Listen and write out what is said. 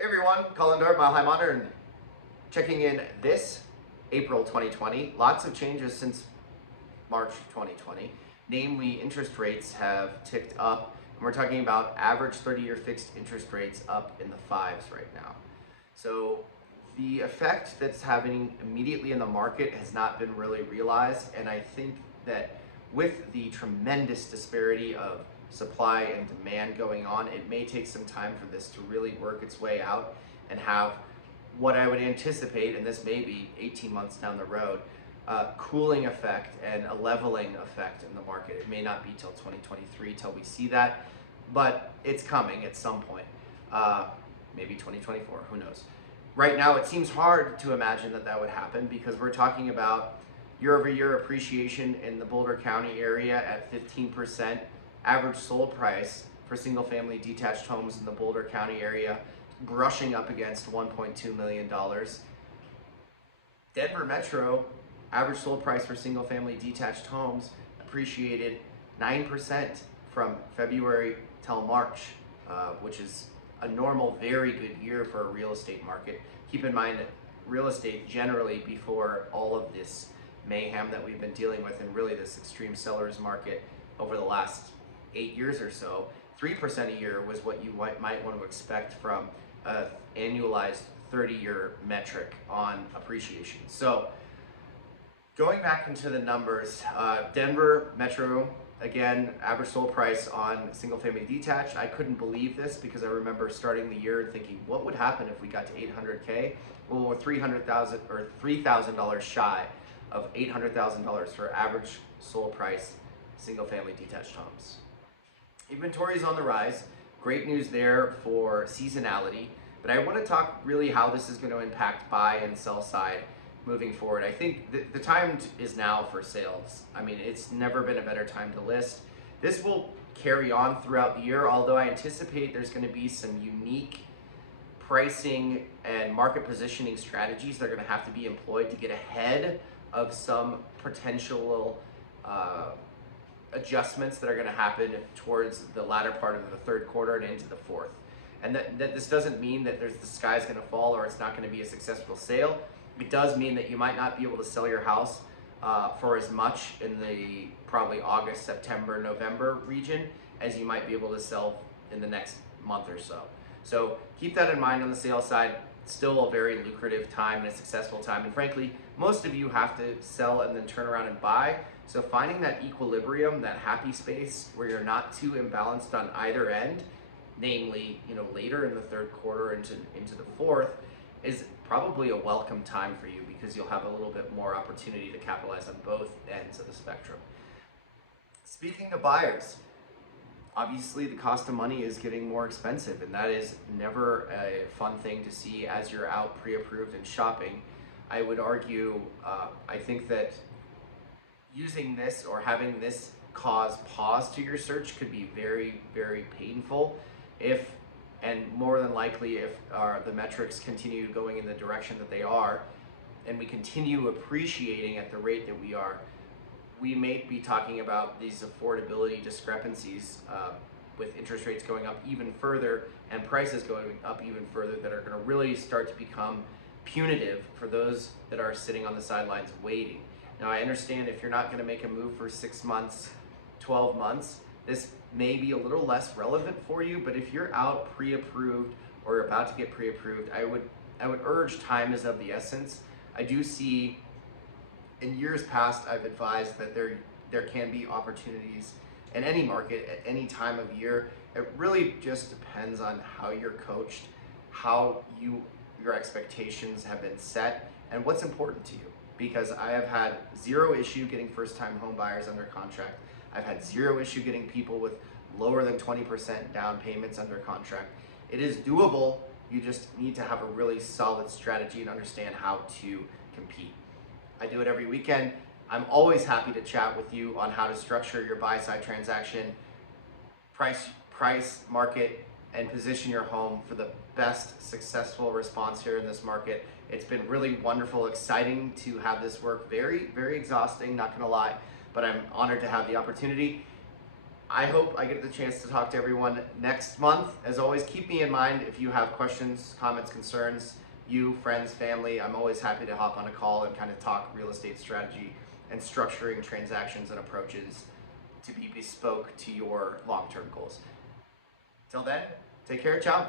Hey everyone, Colin Dart, Mile High Modern, checking in this April 2020. Lots of changes since March 2020. Namely, interest rates have ticked up, and we're talking about average 30-year fixed interest rates up in the fives right now. So the effect that's having immediately in the market has not been really realized, and I think that with the tremendous disparity of supply and demand going on, it may take some time for this to really work its way out and have what I would anticipate, and this may be 18 months down the road, cooling effect and a leveling effect in the market. It may not be till 2023 till we see that, but it's coming at some point. Maybe 2024, who knows? Right now, it seems hard to imagine that that would happen because we're talking about year-over-year appreciation in the Boulder County area at 15%. Average sold price for single-family detached homes in the Boulder County area brushing up against $1.2 million. Denver Metro, average sold price for single-family detached homes appreciated 9% from February till March, which is a normal, very good year for a real estate market. Keep in mind that real estate generally, before all of this mayhem that we've been dealing with and really this extreme sellers market over the last 8 years or so, 3% a year was what you might want to expect from an annualized 30-year metric on appreciation. So going back into the numbers, Denver Metro, again, average sold price on single family detached. I couldn't believe this because I remember starting the year and thinking, what would happen if we got to 800K? Well, we're $300,000 or $3,000 shy of $800,000 for average sold price single family detached homes. Inventory is on the rise. Great news there for seasonality, but I want to talk really how this is going to impact buy and sell side moving forward. I think the time is now for sales. I mean, it's never been a better time to list. This will carry on throughout the year, although I anticipate there's going to be some unique pricing and market positioning strategies that are going to have to be employed to get ahead of some potential adjustments that are going to happen towards the latter part of the third quarter and into the fourth. And that this doesn't mean that the sky's going to fall or it's not going to be a successful sale. It does mean that you might not be able to sell your house for as much in the probably August, September, November region as you might be able to sell in the next month or so. So keep that in mind on the sales side. Still a very lucrative time and a successful time. And frankly, most of you have to sell and then turn around and buy. So finding that equilibrium, that happy space where you're not too imbalanced on either end, namely, later in the third quarter into the fourth, is probably a welcome time for you because you'll have a little bit more opportunity to capitalize on both ends of the spectrum. Speaking of buyers, obviously the cost of money is getting more expensive, and that is never a fun thing to see as you're out pre-approved and shopping. I would argue, I think that using this or having this cause pause to your search could be very, very painful and more than likely if the metrics continue going in the direction that they are and we continue appreciating at the rate that we are, we may be talking about these affordability discrepancies with interest rates going up even further and prices going up even further that are going to really start to become punitive for those that are sitting on the sidelines waiting. Now, I understand if you're not going to make a move for 6 months, 12 months, this may be a little less relevant for you, but if you're out pre-approved or about to get pre-approved, I would urge time is of the essence. I do see in years past, I've advised that there can be opportunities in any market at any time of year. It really just depends on how you're coached, how your expectations have been set, and what's important to you. Because I have had zero issue getting first-time home buyers under contract. I've had zero issue getting people with lower than 20% down payments under contract. It is doable. You just need to have a really solid strategy and understand how to compete. I do it every weekend. I'm always happy to chat with you on how to structure your buy-side transaction, price, market, and position your home for the best successful response here in this market. It's been really wonderful, exciting to have this work. Very, very exhausting, not gonna lie, but I'm honored to have the opportunity. I hope I get the chance to talk to everyone next month. As always, keep me in mind if you have questions, comments, concerns, you, friends, family. I'm always happy to hop on a call and kind of talk real estate strategy and structuring transactions and approaches to be bespoke to your long-term goals. Till then, take care, ciao.